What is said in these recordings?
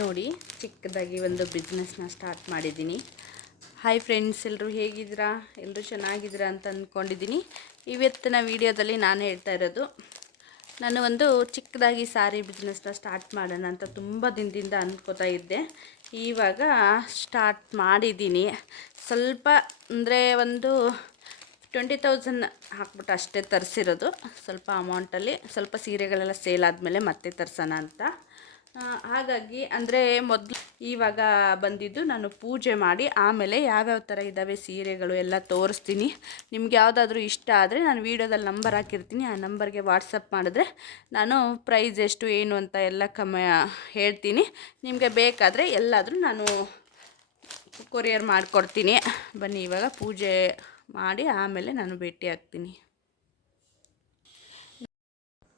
ನೋಡಿ, ಚಿಕ್ಕದಾಗಿ ಒಂದು ಬಿಸ್ನೆಸ್ನ ಸ್ಟಾರ್ಟ್ ಮಾಡಿದ್ದೀನಿ. ಹಾಯ್ ಫ್ರೆಂಡ್ಸ್ ಎಲ್ಲರೂ ಹೇಗಿದ್ದೀರಾ? ಎಲ್ಲರೂ ಚೆನ್ನಾಗಿದ್ದೀರಾ ಅಂತ ಅಂದ್ಕೊಂಡಿದ್ದೀನಿ ಇವತ್ತಿನ ವಿಡಿಯೋದಲ್ಲಿ ನಾನು ಹೇಳ್ತಾ ಇರೋದು, ನಾನು ಒಂದು ಚಿಕ್ಕದಾಗಿ ಸಾರಿ ಬಿಸ್ನೆಸ್ನ ಸ್ಟಾರ್ಟ್ ಮಾಡೋಣ ಅಂತ ತುಂಬ ದಿನದಿಂದ ಅಂದ್ಕೋತಾ ಇದ್ದೆ. ಇವಾಗ ಸ್ಟಾರ್ಟ್ ಮಾಡಿದ್ದೀನಿ. ಸ್ವಲ್ಪ ಅಂದರೆ ಒಂದು ಟ್ವೆಂಟಿ ತೌಸಂಡ್ ಹಾಕ್ಬಿಟ್ಟು ಅಷ್ಟೇ ತರಿಸಿರೋದು. ಸ್ವಲ್ಪ ಅಮೌಂಟಲ್ಲಿ ಸ್ವಲ್ಪ ಸೀರೆಗಳೆಲ್ಲ ಸೇಲ್ ಆದಮೇಲೆ ಮತ್ತೆ ತರಿಸೋಣ ಅಂತ. ಹಾಗಾಗಿ ಅಂದರೆ ಮೊದಲು ಇವಾಗ ಬಂದಿದ್ದು ನಾನು ಪೂಜೆ ಮಾಡಿ, ಆಮೇಲೆ ಯಾವ್ಯಾವ ಥರ ಇದ್ದಾವೆ ಸೀರೆಗಳು ಎಲ್ಲ ತೋರಿಸ್ತೀನಿ. ನಿಮ್ಗೆ ಯಾವುದಾದ್ರೂ ಇಷ್ಟ ಆದರೆ ನಾನು ವೀಡಿಯೋದಲ್ಲಿ ನಂಬರ್ ಹಾಕಿರ್ತೀನಿ, ಆ ನಂಬರ್ಗೆ ವಾಟ್ಸಪ್ ಮಾಡಿದ್ರೆ ನಾನು ಪ್ರೈಸ್ ಎಷ್ಟು, ಏನು ಅಂತ ಎಲ್ಲ ಕಮ, ಹೇಳ್ತೀನಿ. ನಿಮಗೆ ಬೇಕಾದರೆ ಎಲ್ಲಾದರೂ ನಾನು ಕೊರಿಯರ್ ಮಾಡಿಕೊಡ್ತೀನಿ. ಬನ್ನಿ ಇವಾಗ ಪೂಜೆ ಮಾಡಿ, ಆಮೇಲೆ ನಾನು ಭೇಟಿ ಆಗ್ತೀನಿ.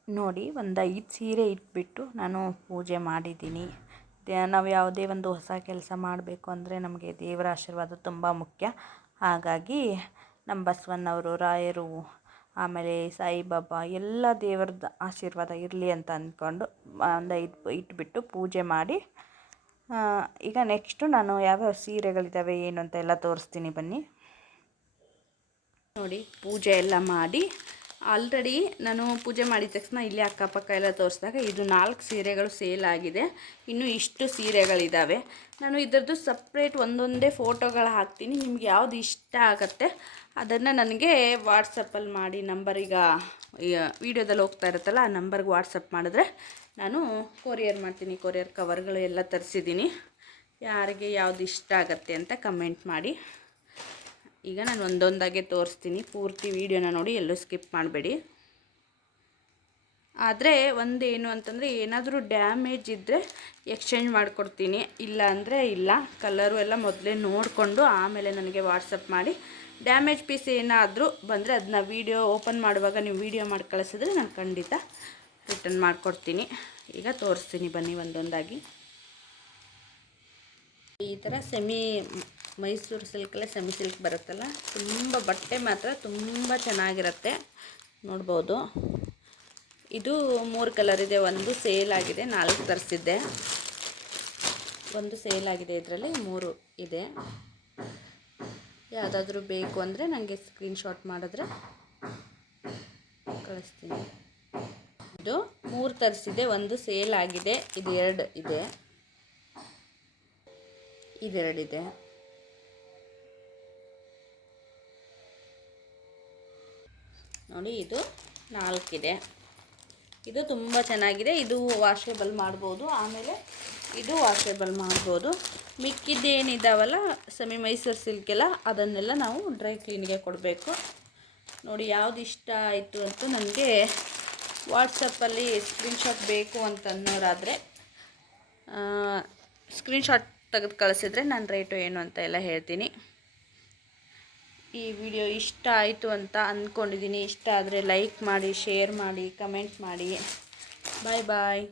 ನೋಡಿ ಒಂದು ಐದು ಸೀರೆ ಇಟ್ಬಿಟ್ಟು ನಾನು ಪೂಜೆ ಮಾಡಿದ್ದೀನಿ. ನಾವು ಯಾವುದೇ ಒಂದು ಹೊಸ ಕೆಲಸ ಮಾಡಬೇಕು ಅಂದರೆ ನಮಗೆ ದೇವರ ಆಶೀರ್ವಾದ ತುಂಬ ಮುಖ್ಯ. ಹಾಗಾಗಿ ನಮ್ಮ ಬಸವಣ್ಣವರು, ರಾಯರು, ಆಮೇಲೆ ಸಾಯಿಬಾಬಾ ಎಲ್ಲ ದೇವರದ ಆಶೀರ್ವಾದ ಇರಲಿ ಅಂತ ಅಂದ್ಕೊಂಡು ಒಂದು ಐದು ಇಟ್ಬಿಟ್ಟು ಪೂಜೆ ಮಾಡಿ ಈಗ ನೆಕ್ಸ್ಟು ನಾನು ಯಾವ್ಯಾವ ಸೀರೆಗಳಿದ್ದಾವೆ, ಏನು ಅಂತ ಎಲ್ಲ ತೋರಿಸ್ತೀನಿ ಬನ್ನಿ. ನೋಡಿ, ಪೂಜೆ ಎಲ್ಲ ಮಾಡಿ ಆಲ್ರೆಡಿ ನಾನು ಪೂಜೆ ಮಾಡಿದ ತಕ್ಷಣ ಇಲ್ಲಿ ಅಕ್ಕಪಕ್ಕ ಎಲ್ಲ ತೋರಿಸಿದಾಗ ಇದು ನಾಲ್ಕು ಸೀರೆಗಳು ಸೇಲ್ ಆಗಿದೆ. ಇನ್ನು ಇಷ್ಟು ಸೀರೆಗಳಿದ್ದಾವೆ ನಾನು ಇದರದ್ದು ಸಪ್ರೇಟ್ ಒಂದೊಂದೇ ಫೋಟೋಗಳು ಹಾಕ್ತೀನಿ. ನಿಮ್ಗೆ ಯಾವುದು ಇಷ್ಟ ಆಗುತ್ತೆ ಅದನ್ನು ನನಗೆ ವಾಟ್ಸಪ್ಪಲ್ಲಿ ಮಾಡಿ, ನಂಬರ್ ಈಗ ವಿಡಿಯೋದಲ್ಲಿ ಹೋಗ್ತಾ ಇರುತ್ತಲ್ಲ, ಆ ನಂಬರ್ಗೆ ವಾಟ್ಸಪ್ ಮಾಡಿದ್ರೆ ನಾನು ಕೊರಿಯರ್ ಮಾಡ್ತೀನಿ. ಕೊರಿಯರ್ ಕವರ್ಗಳು ಎಲ್ಲ ತರಿಸಿದ್ದೀನಿ. ಯಾರಿಗೆ ಯಾವುದು ಇಷ್ಟ ಆಗುತ್ತೆ ಅಂತ ಕಮೆಂಟ್ ಮಾಡಿ. ಈಗ ನಾನು ಒಂದೊಂದಾಗೆ ತೋರಿಸ್ತೀನಿ. ಪೂರ್ತಿ ವೀಡಿಯೋನ ನೋಡಿ, ಎಲ್ಲೂ ಸ್ಕಿಪ್ ಮಾಡಬೇಡಿ. ಆದರೆ ಒಂದೇನು ಅಂತಂದರೆ, ಏನಾದರೂ ಡ್ಯಾಮೇಜ್ ಇದ್ದರೆ ಎಕ್ಸ್ಚೇಂಜ್ ಮಾಡಿಕೊಡ್ತೀನಿ. ಇಲ್ಲ ಅಂದರೆ ಇಲ್ಲ. ಕಲರು ಎಲ್ಲ ಮೊದಲೇ ನೋಡಿಕೊಂಡು ಆಮೇಲೆ ನನಗೆ ವಾಟ್ಸಪ್ ಮಾಡಿ. ಡ್ಯಾಮೇಜ್ ಪೀಸ್ ಏನಾದರೂ ಬಂದರೆ ಅದನ್ನ ವೀಡಿಯೋ ಓಪನ್ ಮಾಡುವಾಗ ನೀವು ವೀಡಿಯೋ ಮಾಡಿ ಕಳಿಸಿದ್ರೆ ನಾನು ಖಂಡಿತ ರಿಟರ್ನ್ ಮಾಡಿಕೊಡ್ತೀನಿ. ಈಗ ತೋರಿಸ್ತೀನಿ ಬನ್ನಿ ಒಂದೊಂದಾಗಿ. ಈ ಥರ ಸೆಮಿ ಮೈಸೂರು ಸಿಲ್ಕಲ್ಲೇ ಸೆಮಿ ಸಿಲ್ಕ್ ಬರುತ್ತಲ್ಲ, ತುಂಬ ಬಟ್ಟೆ ಮಾತ್ರ ತುಂಬ ಚೆನ್ನಾಗಿರುತ್ತೆ. ನೋಡ್ಬೋದು. ಇದು ಮೂರು ಕಲರ್ ಇದೆ, ಒಂದು ಸೇಲ್ ಆಗಿದೆ, ನಾಲ್ಕು ತರಿಸಿದ್ದೆ. ಒಂದು ಸೇಲ್ ಆಗಿದೆ ಇದರಲ್ಲಿ, ಮೂರು ಇದೆ. ಯಾವುದಾದ್ರೂ ಬೇಕು ಅಂದರೆ ನನಗೆ ಸ್ಕ್ರೀನ್ಶಾಟ್ ಮಾಡಿದ್ರೆ ಕಳಿಸ್ತೀನಿ. ಇದು ಮೂರು ತರಿಸಿದೆ ಒಂದು ಸೇಲ್ ಆಗಿದೆ, ಇದು ಎರಡು ಇದೆ. ಇದೆರಡಿದೆ. ನೋಡಿ, ಇದು ನಾಲ್ಕಿದೆ. ಇದು ತುಂಬ ಚೆನ್ನಾಗಿದೆ. ಇದು ವಾಷೇಬಲ್ ಮಾಡ್ಬೋದು. ಆಮೇಲೆ ಇದು ವಾಷೇಬಲ್ ಮಾಡ್ಬೋದು. ಮಿಕ್ಕಿದ್ದೇನಿದ್ದಾವಲ್ಲ ಸೆಮಿ ಮೈಸೂರು ಸಿಲ್ಕೆಲ್ಲ ಅದನ್ನೆಲ್ಲ ನಾವು ಡ್ರೈ ಕ್ಲೀನಿಗೆ ಕೊಡಬೇಕು. ನೋಡಿ, ಯಾವ್ದು ಇಷ್ಟ ಆಯಿತು ಅಂತ ನನಗೆ ವಾಟ್ಸಪ್ಪಲ್ಲಿ ಸ್ಕ್ರೀನ್ಶಾಟ್ ಬೇಕು ಅಂತ ಅನ್ನೋರಾದರೆ ಸ್ಕ್ರೀನ್ಶಾಟ್ ತೆಗೆದು ಕಳಿಸಿದ್ರೆ ನಾನು ರೇಟು ಏನು ಅಂತ ಎಲ್ಲ ಹೇಳ್ತೀನಿ. ಈ ವಿಡಿಯೋ ಇಷ್ಟ ಆಯಿತು ಅಂತ ಅಂದ್ಕೊಂಡಿದ್ದೀನಿ. ಇಷ್ಟ ಆದರೆ ಲೈಕ್ ಮಾಡಿ ಶೇರ್ ಮಾಡಿ ಕಮೆಂಟ್ ಮಾಡಿ. ಬಾಯ್ ಬಾಯ್